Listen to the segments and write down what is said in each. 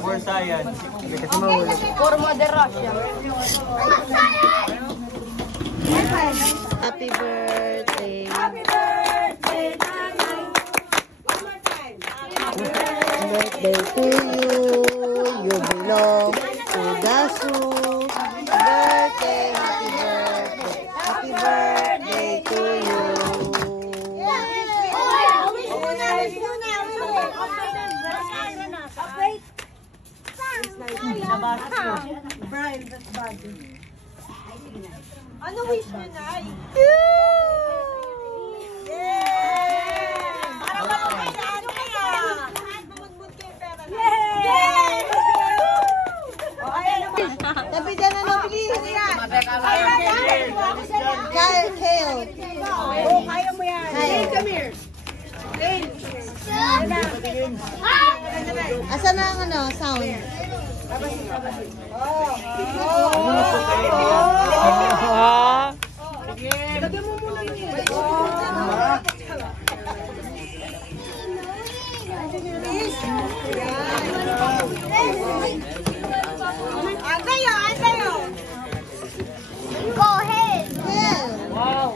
For science. For Mother Russia. Happy birthday. Happy birthday, Nanay. One more time. Birthday to you. You belong to Dasu. Birthday, happy birthday. Happy birthday to you. Brian, that's bad. Ano wish mo, Nay? Para ba kaya? Ano kaya? Mamudmud kayo pera. Yay! O, ayan naman. Tapi dyan na please. Kale. Oo, kaya mo yan. Hey, come here. Hey. Asan na ang sound? Lagyan mo muna yun. Antayo, antayo. Go ahead. Wow.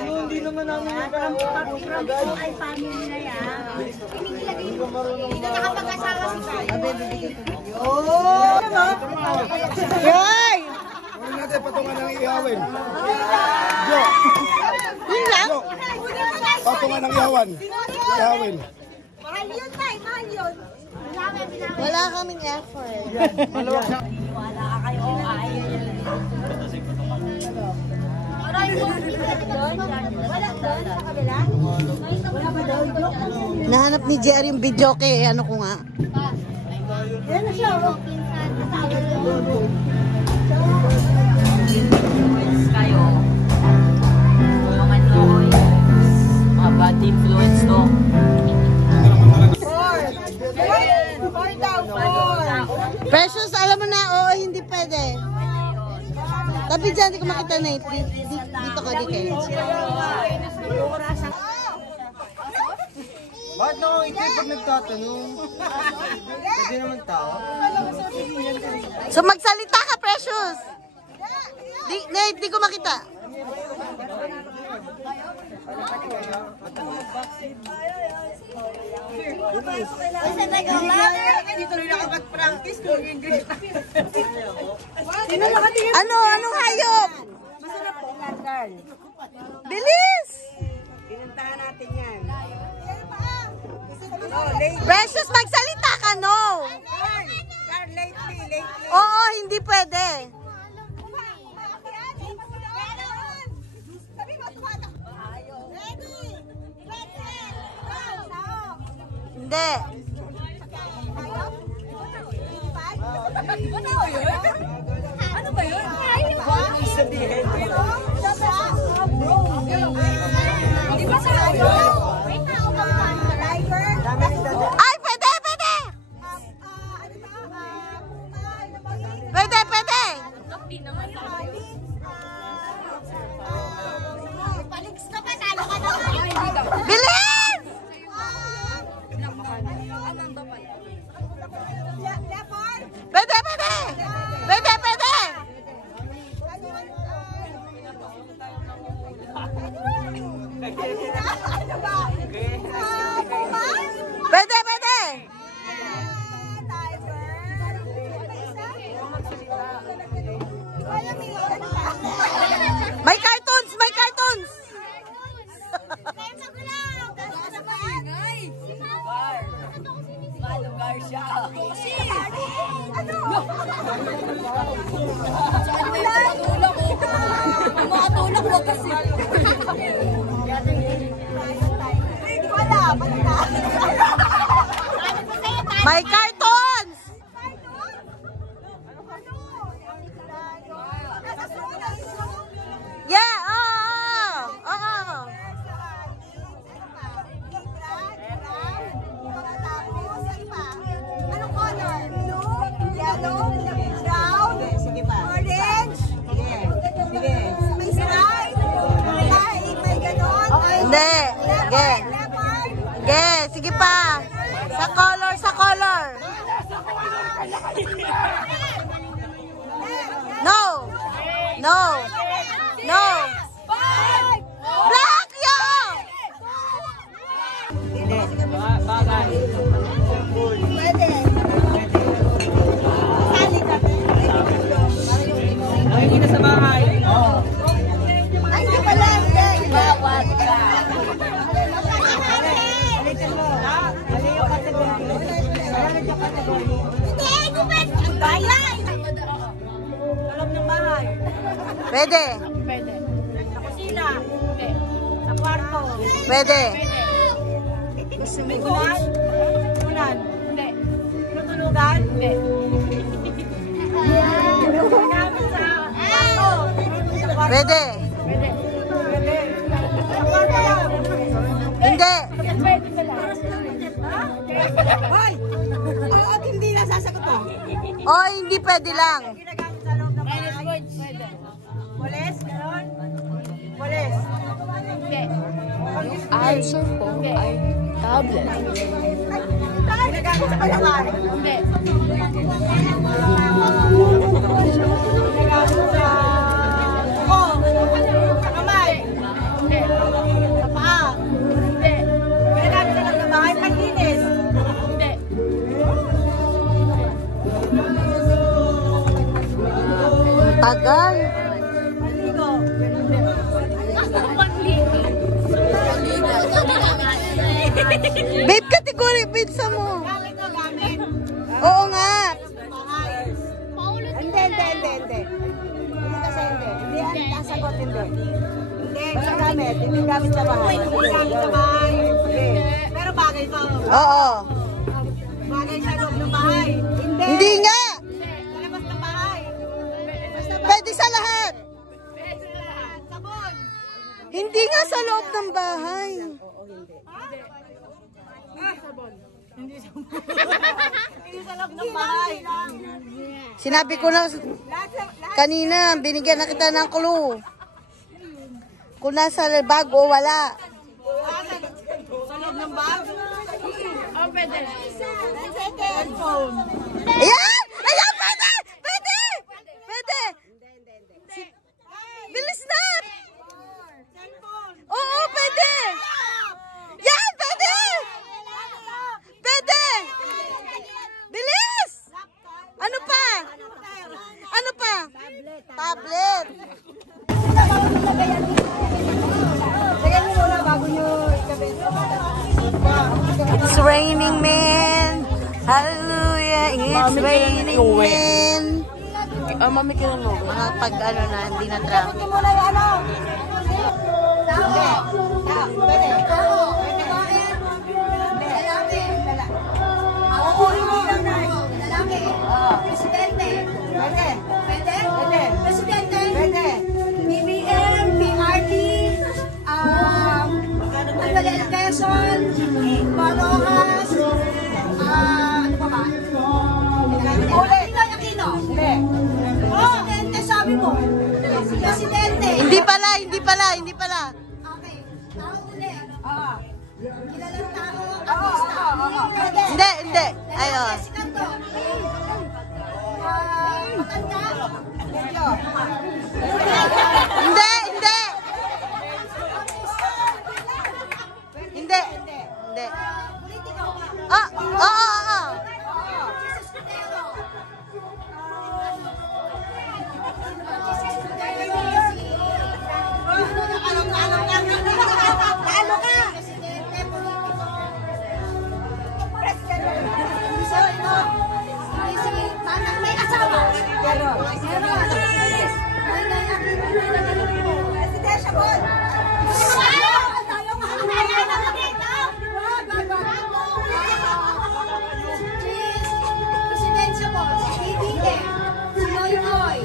Hindi naman namin yung agad. Ay, family na yan. Hindi na nakapag-asawa si Tayo. Yoy! Huwag natin patungan ng ihawin. Yun lang? Patungan ng ihawin. Mahal yun, Tay. Mahal yun. Wala kaming effort. Wala ka kayo. Ayaw yun. Wala doon sa kabila? Wala ba doon? Nahanap ni Jerry yung video kay ano ko nga. Yan na siya. Kayo, tulungan mo ko yung mga bad influence to. Precious, alam mo na, oo, hindi pwede. Tapi dyan, di ko makita na eh. Dito ka, di kayo. Bakit na ako ikaw pag nagtatanong? Pwede naman tao. So magsalita ka, Precious. Di ko makita. Dito rin nakapag-practice kung English. Anong hayop? Masarap po, London. Bilis! Pinuntahan natin yan. Precious, magsalita ka, no? Lately. Oo, hindi pwede. Hindi. Ano ba yun? Di ba sa Ay, pwede! Pwede! Paligs ka pa, talo ka naman. Bilis! Pwede! May cartoons! Malugar siya. Makatulak mo kasi. Wala, ba't na? May cartoons! Yeah, oo. Anong color? Blue, yellow, brown, orange, No. No. Braccio! Bagay. Ay, hindi na sa bahay. Ay, hindi pala. Bawat ka. Hindi, gupit. Ang bayan. Alam ng bahay. Pwede. Sa kusina. Sa kwarto. Pwede. May ulan? Ulan. Hindi. Tutulugan? Hindi. Ginamit sa kwarto. Sa kwarto. Pwede. Pwede. Sa kwarto lang. Hindi. Pwede ka lang. Hoy! Oo at hindi na sasagot ko. O, hindi pwede lang. Ginagamit sa loob ng bahay. Pwede. Walis? Ganon? Walis? Hindi. Answer po ay tablet. Ginagamit sa palawan? Hindi. Ginagamit sa kuko? Sa kamay? Hindi. Sa paa? Hindi. Ginagamit sa loob ng bahay? Panlinis? Hindi. Tagal. Maligo? Babe, category. Babe, sa mo. Gamit na gamit? Oo nga. Bahay. Hindi. Hindi kasi hindi. Hindi ang nasagot, hindi. Hindi. Basta gamit. Hindi gamit sa bahay. Hindi gamit sa bahay. Hindi. Pero bagay to. Oo. Bagay sa loob ng bahay. Hindi. Hindi nga. Sa labas ng bahay. Basta Pwede sa lahat. pwede sa lahat. Sabon. Hindi nga sa loob ng bahay. Hindi sa loob ng bahay. Sinabi ko na Lahat. kanina, binigyan na kita ng clue. Kung nasa bag o wala. Sa loob ng bag. Oh, pwede. Cellphone. Ayan! Ayan! Pwede! Pwede! Pwede! Bilis na! Cellphone. Oo, pwede! Yan! Pwede! Pwede! Bilis! Ano pa? Ano pa? Tablet. Lagyan mo muna bago nyo ikabit. It's raining, man. Hallelujah. It's raining, man. Mami ka lang logo. Mga pag ano na, hindi na traffic. Ito muna yung ano. Hindi. Pwede. Kukunin mo lang na. Presidente. Pwede. Pwede? Pwede. Presidente. Pwede. BBM, PRD, Magdalena Quezon, Barojas, ano pa ba? Ulit. Aquino. Hindi. Presidente, sabi mo. Presidente. Hindi pala, hindi pala, hindi pala. Okay. Tao ulit. Kilalang tao, artista. Pwede. Hindi, hindi. Ayun. Sikat to. Matanda. Medyo. Hindi, hindi. Hindi. Hindi. Politiko. Ah, oo, oo. Talo ka! May asawa. Presidensya po. Presidensya po. BBM. Si Noynoy.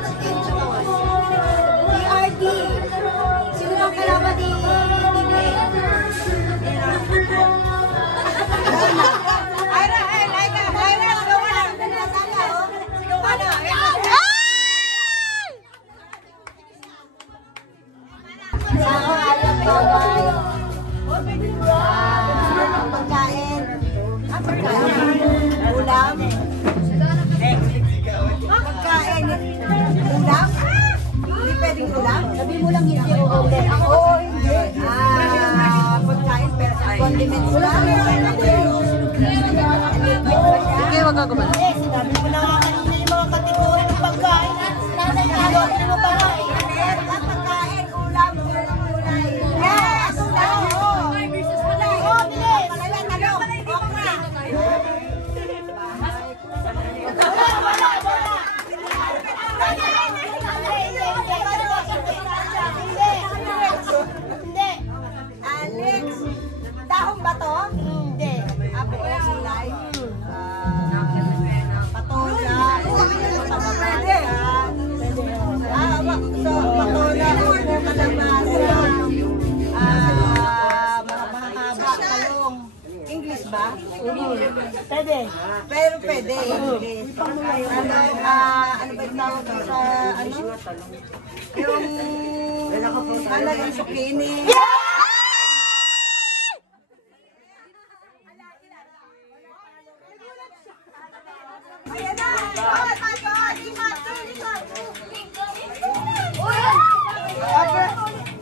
Presidensya po. PRD. Sino ang kalaban ni Ira, sigaw ka na. Sigaw ka na. Limits ba? Sige, wag ka gumala. Sinabi mo na nga kanina yung mga kategory ng pagkain. Kategory mo pa nga. Pagkain, ulam, gulay. Yes! Gulay versus gulay. Oo, bilis. Talong. Okra. Hindi. Alex, dahon ba to? Hindi. Buong gulay. Patola. Pwede. So, patola, upo, kalabasa. Mga mahaba, talong. English ba? Pwede. Pero pwede. English. Ano ba yung tawag ko sa ano? Yung yung zucchini. Ayan na!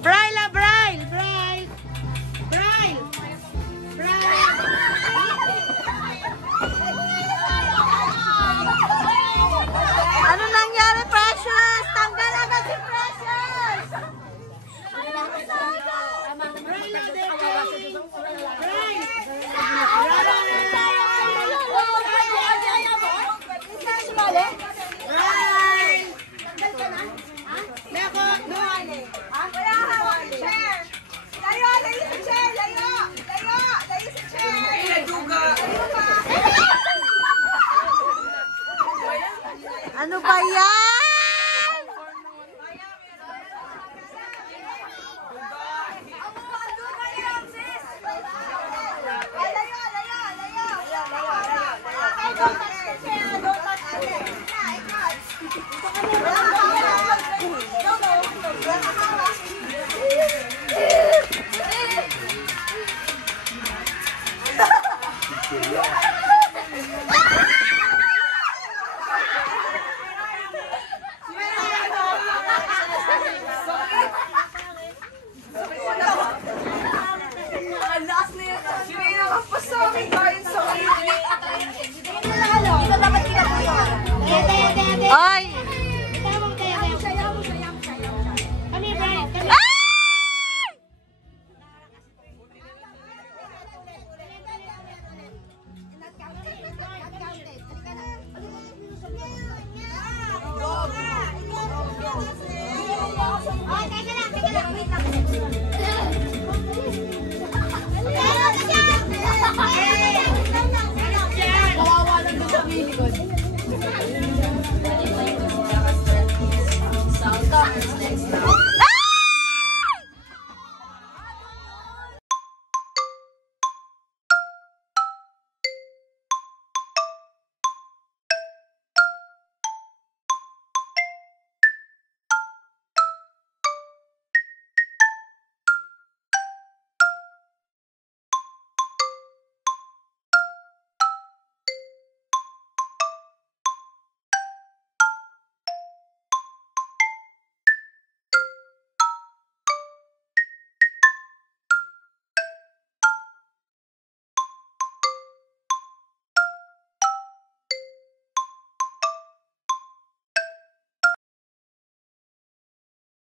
Braille, Braille, Braille. Braille. Ano nangyari, Precious? Tanggal agad si Precious! Ano ba yan? Yeah.